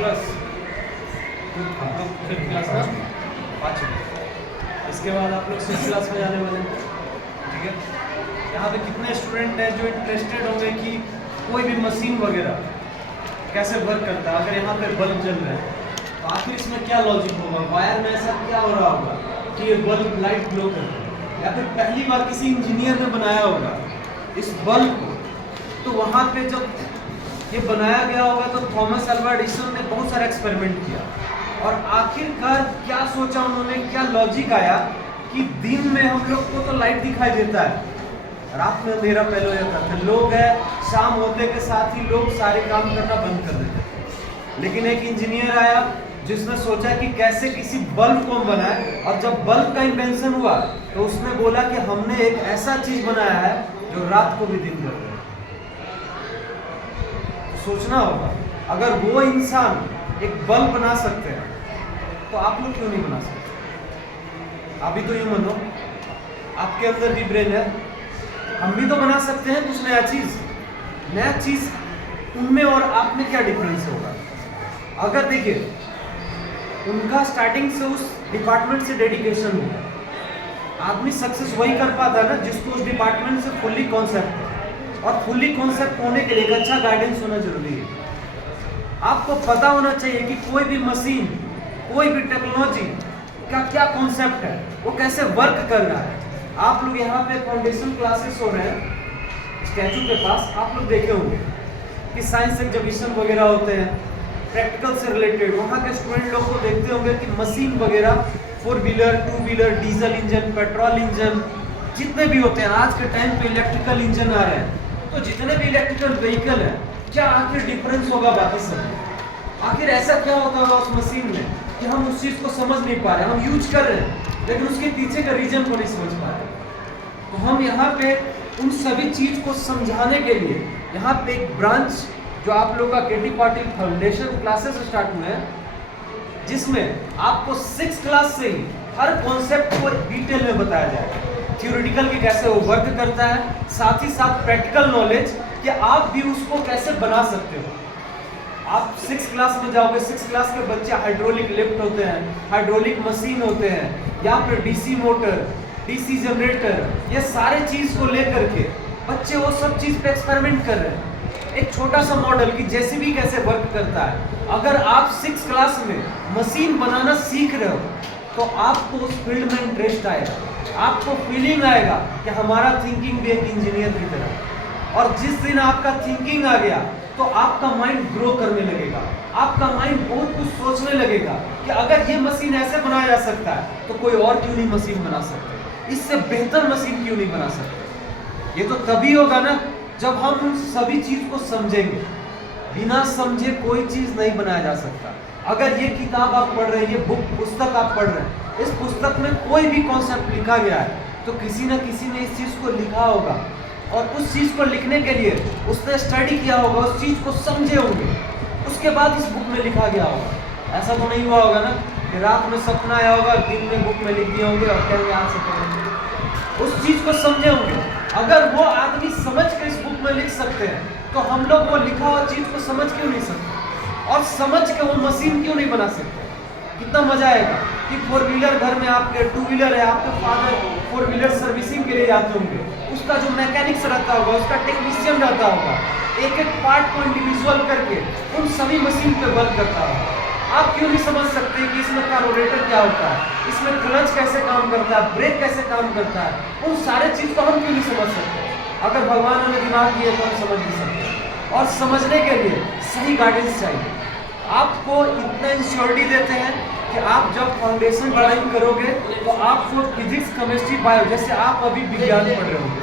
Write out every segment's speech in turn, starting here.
Plus आप लोग 5th class ना 5वीं, इसके बाद आप लोग 6th क्लास में जाने वाले हैं, ठीक है। यहाँ पे कितने स्टूडेंट हैं जो इंटरेस्टेड होंगे कि कोई भी मशीन वगैरह कैसे वर्क करता है। अगर यहाँ पे बल्ब जल रहा है तो आखिर इसमें क्या लॉजिक होगा, वायर में ऐसा क्या हो रहा होगा कि ये बल्ब लाइट ग्लो कर रहा है, या फिर पहली बार किसी इंजीनियर ने बनाया होगा इस बल्ब को, तो वहाँ पे जब ये बनाया गया होगा तो थॉमस अल्वा एडिसन ने बहुत सारा एक्सपेरिमेंट किया और आखिरकार क्या सोचा उन्होंने, क्या लॉजिक आया कि दिन में हम लोग को तो लाइट दिखाई देता है, रात में अंधेरा पहले हो जाता था, लोग है शाम होते के साथ ही लोग सारे काम करना बंद कर देते थे। लेकिन एक इंजीनियर आया जिसने सोचा कि कैसे किसी बल्ब को हम बनाए, और जब बल्ब का इन्वेंशन हुआ तो उसने बोला कि हमने एक ऐसा चीज बनाया है जो रात को भी दिन कर रहा है। सोचना होगा, अगर वो इंसान एक बल्ब बना सकते हैं तो आप लोग क्यों नहीं बना सकते। आप भी तो ह्यूमन हो, आपके अंदर भी ब्रेन है, हम भी तो बना सकते हैं कुछ नया चीज। उनमें और आप में क्या डिफरेंस होगा। अगर देखिए उनका स्टार्टिंग से उस डिपार्टमेंट से डेडिकेशन होगा, आदमी सक्सेस वही कर पाता है ना जिसको उस डिपार्टमेंट से फुल्ली कॉन्सेप्ट है, और फुल्ली कॉन्सेप्ट होने के लिए एक अच्छा गाइडेंस होना जरूरी है। आपको पता होना चाहिए कि कोई भी मशीन, कोई भी टेक्नोलॉजी का क्या कॉन्सेप्ट है, वो कैसे वर्क कर रहा है। आप लोग यहाँ पे फाउंडेशन क्लासेस हो रहे हैं स्टैचू के पास, आप लोग देखे होंगे कि साइंस एग्जीबिशन वगैरह होते हैं प्रैक्टिकल से रिलेटेड, वहाँ के स्टूडेंट लोग को देखते होंगे कि मशीन वगैरह 4 wheeler 2 wheeler diesel engine petrol engine जितने भी होते हैं, आज के टाइम पे इलेक्ट्रिकल इंजन आ रहे हैं, तो जितने भी इलेक्ट्रिकल व्हीकल है क्या आखिर डिफरेंस होगा बाकी सब, आखिर ऐसा क्या होता होगा उस मशीन में कि हम उस चीज को समझ नहीं पा रहे, हम यूज कर रहे हैं लेकिन उसके पीछे का रीजन को नहीं समझ पा रहे। तो हम यहाँ पे उन सभी चीज को समझाने के लिए यहाँ पे एक ब्रांच जो आप लोग का केटी पाटिल फाउंडेशन क्लासेस स्टार्ट हुए हैं, जिसमें आपको 6th क्लास से ही हर कॉन्सेप्ट को डिटेल में बताया जाएगा, थ्योरेटिकल की कैसे वो वर्क करता है, साथ ही साथ प्रैक्टिकल नॉलेज कि आप भी उसको कैसे बना सकते हो। आप 6th क्लास में जाओगे, 6th क्लास के बच्चे हाइड्रोलिक लिफ्ट होते हैं, हाइड्रोलिक मशीन होते हैं, या फिर डीसी मोटर, डीसी जनरेटर, ये सारे चीज को लेकर के बच्चे वो सब चीज पे एक्सपेरिमेंट कर रहे हैं। एक छोटा सा मॉडल कि जेसीबी कैसे वर्क करता है, अगर आप 6th क्लास में मशीन बनाना सीख रहे हो तो आपको उस फील्ड में इंटरेस्ट आएगा, आपको फीलिंग आएगा कि हमारा थिंकिंग भी एक इंजीनियर की तरह। और जिस दिन आपका थिंकिंग आ गया तो आपका माइंड ग्रो करने लगेगा, आपका माइंड बहुत कुछ सोचने लगेगा कि अगर ये मशीन ऐसे बनाया जा सकता है तो कोई और क्यों नहीं मशीन बना सकते, इससे बेहतर मशीन क्यों नहीं बना सकते। ये तो तभी होगा ना जब हम उन सभी चीज को समझेंगे। बिना समझे कोई चीज नहीं बनाया जा सकता। अगर ये किताब आप पढ़ रहे हैं, ये पुस्तक आप पढ़ रहे हैं, इस पुस्तक में कोई भी कॉन्सेप्ट लिखा गया है तो किसी न किसी ने इस चीज को लिखा होगा, और उस चीज को लिखने के लिए उसने स्टडी किया होगा, उस चीज को समझे होंगे, उसके बाद इस बुक में लिखा गया होगा। ऐसा तो नहीं हुआ होगा ना कि रात में सपना आया होगा, दिन में बुक में लिख दिए होंगे और कहेंगे यहाँ से पढ़ेंगे। उस चीज को समझे होंगे। अगर वो आदमी समझ के इस बुक में लिख सकते हैं तो हम लोग वो लिखा हुआ चीज को समझ क्यों नहीं सकते, और समझ के वो मशीन क्यों नहीं बना सकते। कितना मजा आएगा कि 4 व्हीलर घर में आपके 2 व्हीलर है, आपके फादर 4 व्हीलर सर्विसिंग के लिए जाते होंगे, उसका जो मैकेनिक्स रहता होगा, उसका टेक्नीशियन रहता होगा, एक एक पार्ट को इंडिविजुअल करके उन सभी मशीन पे वर्क करता होगा। आप क्यों नहीं समझ सकते कि इसमें कार्बोरेटर क्या होता है, इसमें क्लच कैसे काम करता है, ब्रेक कैसे काम करता है, उन सारे चीज को हम क्यों नहीं समझ सकते। अगर भगवान हमें दिमाग दिए तो हम समझ नहीं सकते, और समझने के लिए सही गाइडेंस चाहिए। आपको इतना इंश्योरिटी देते हैं कि आप जब फाउंडेशन ज्वाइन करोगे तो आपको फिजिक्स केमिस्ट्री बायो, जैसे आप अभी विज्ञान पढ़ रहे होंगे,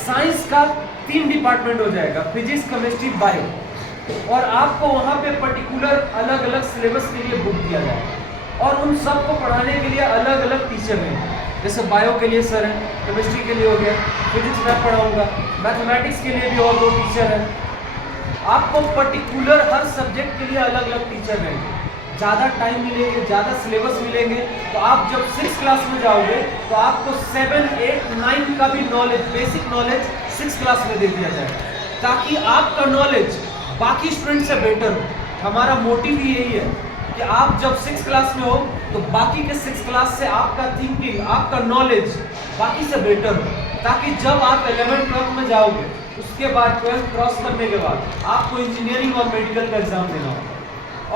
साइंस का 3 डिपार्टमेंट हो जाएगा, फिजिक्स केमिस्ट्री बायो, और आपको वहाँ पे पर्टिकुलर अलग अलग सिलेबस के लिए बुक दिया जाएगा, और उन सब को पढ़ाने के लिए अलग अलग टीचर हैं। जैसे बायो के लिए सर हैं, केमिस्ट्री के लिए हो गया, फिजिक्स मैं पढ़ाऊँगा, मैथमेटिक्स के लिए भी और 2 टीचर हैं। आपको पर्टिकुलर हर सब्जेक्ट के लिए अलग अलग टीचर रहेंगे, ज़्यादा टाइम मिलेंगे, ज़्यादा सिलेबस मिलेंगे। तो आप जब 6th क्लास में जाओगे तो आपको 7, 8, 9 का भी knowledge, basic knowledge 6th class में दे दिया जाएगा, ताकि आपका नॉलेज बाकी स्टूडेंट से बेटर हो। हमारा मोटिव ही यही है कि आप जब 6 क्लास में हो तो बाकी के 6 क्लास से आपका थिंकिंग, आपका नॉलेज बाकी से बेटर हो, ताकि जब आप 11th 12th में जाओगे उसके बाद 12th क्रॉस करने के बाद आपको इंजीनियरिंग और मेडिकल का एग्जाम देना होगा।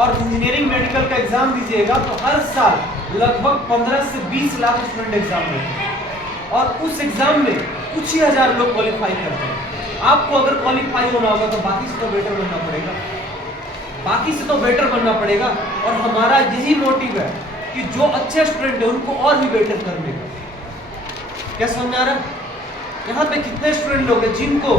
और इंजीनियरिंग मेडिकल का एग्जाम दीजिएगा तो हर साल लगभग 15 से 20 लाख स्टूडेंट एग्जाम देते हैं, और उस एग्जाम में कुछ ही हजार लोग क्वालिफाई करते हैं। आपको अगर क्वालिफाई होना होगा तो बाकी से तो बेटर बनना पड़ेगा, बाकी से तो बेटर बनना पड़ेगा। और हमारा यही मोटिव है कि जो अच्छे स्टूडेंट है उनको और भी बेटर करने का। क्या समझ आ रहा है? यहाँ पे कितने स्टूडेंट लोग हैं जिनको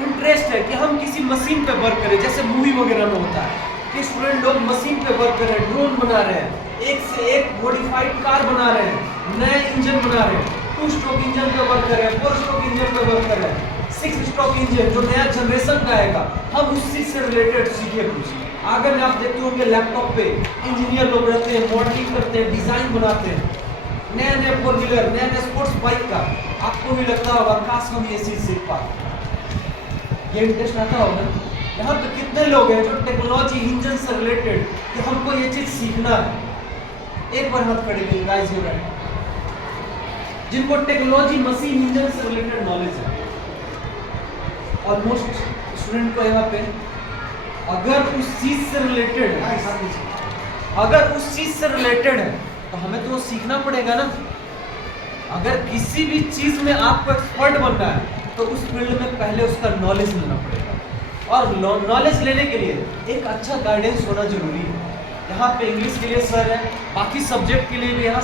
इंटरेस्ट है कि हम किसी मशीन पे वर्क करें, जैसे मूवी वगैरह में होता है कि स्टूडेंट लोग मशीन पे वर्क कर रहे हैं, ड्रोन बना रहे हैं, एक से एक मॉडिफाइड कार बना रहे हैं, नए इंजन बना रहे हैं, 2 स्ट्रोक इंजन पे वर्क कर रहे हैं, 4 स्ट्रोक इंजन पे वर्क कर रहे हैं, 6 स्ट्रोक इंजन जो नया जनरेशन का आएगा, हम उसी से रिलेटेड सीखे कुछ। आगे में आप देखते होंगे लैपटॉप पे इंजीनियर लोग रहते हैं, मॉडलिंग करते हैं, डिजाइन बनाते हैं, नए नए 4 व्हीलर, नए नए स्पोर्ट्स बाइक का। आपको भी लगता होगा काश हम ये चीज सीख पाते, ये इंटरेस्ट आता होगा। यहाँ पे कितने लोग हैं जो टेक्नोलॉजी इंजन से रिलेटेड कि हमको ये चीज सीखना है, एक बार हाथ खड़े करिए, राइज योर हैंड, जिनको टेक्नोलॉजी मशीन इंजन से रिलेटेड नॉलेज है। ऑलमोस्ट स्टूडेंट को यहाँ पे अगर उस चीज से रिलेटेड है, अगर उस चीज से रिलेटेड है तो हमें तो वो सीखना पड़ेगा ना। अगर किसी भी चीज में आपको एक्सपर्ट बनना है तो उस फील्ड में पहले उसका नॉलेज लेना पड़ेगा, और नॉलेज लेने के लिए एक अच्छा गाइडेंस होना जरूरी है। यहाँ पे इंग्लिश के लिए सर है, बाकी सब्जेक्ट के लिए भी यहाँ